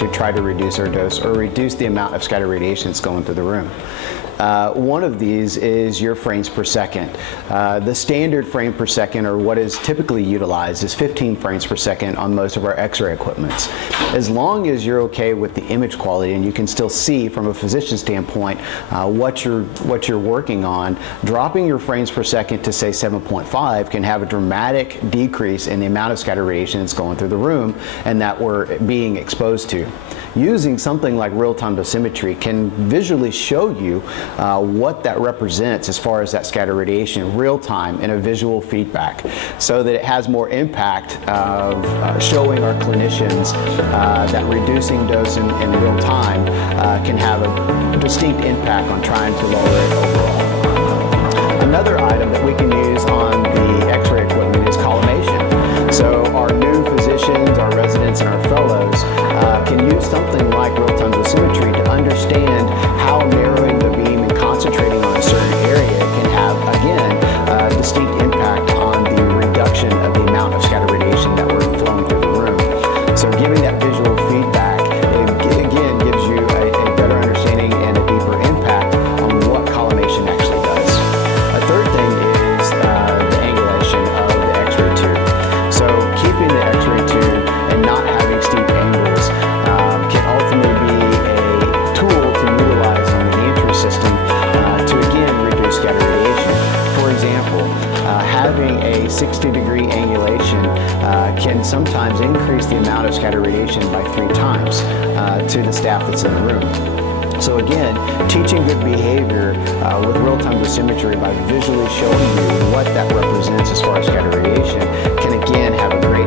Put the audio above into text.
to try to reduce our dose or reduce the amount of scattered radiation that's going through the room. One of these is your frames per second. The standard frame per second, or what is typically utilized, is 15 frames per second on most of our X-ray equipments. As long as you're okay with the image quality and you can still see from a physician standpoint what you're working on, dropping your frames per second to say 7.5 can have a dramatic decrease in the amount of scattered radiation that's going through the room and that we're being exposed to. Using something like real-time dosimetry can visually show you what that represents as far as that scattered radiation real time in a visual feedback, so that it has more impact of showing our clinicians that reducing dose in real time can have a distinct impact on trying to lower it overall. Another item that we can use on the X-ray equipment is collimation. So our new physicians, our residents, and our fellows can use something like real-time dosimetry to understand how narrowing the beam and concentrating on a certain area can have, again, a distinct impact on the reduction of the amount of scattered radiation that we're flowing through the room. So giving that visual feedback, it again gives you a better understanding and a deeper impact on what collimation actually does. A third thing is the angulation of the X-ray tube. So keeping the X-ray tube and not having steep angles can ultimately be a tool to utilize on the entry system to again reduce scattered radiation. For example, having a 60-degree angulation can sometimes increase the amount of scattered radiation by 3 times to the staff that's in the room. So again, teaching good behavior with real-time dosimetry by visually showing you what that represents as far as scattered radiation can again have a great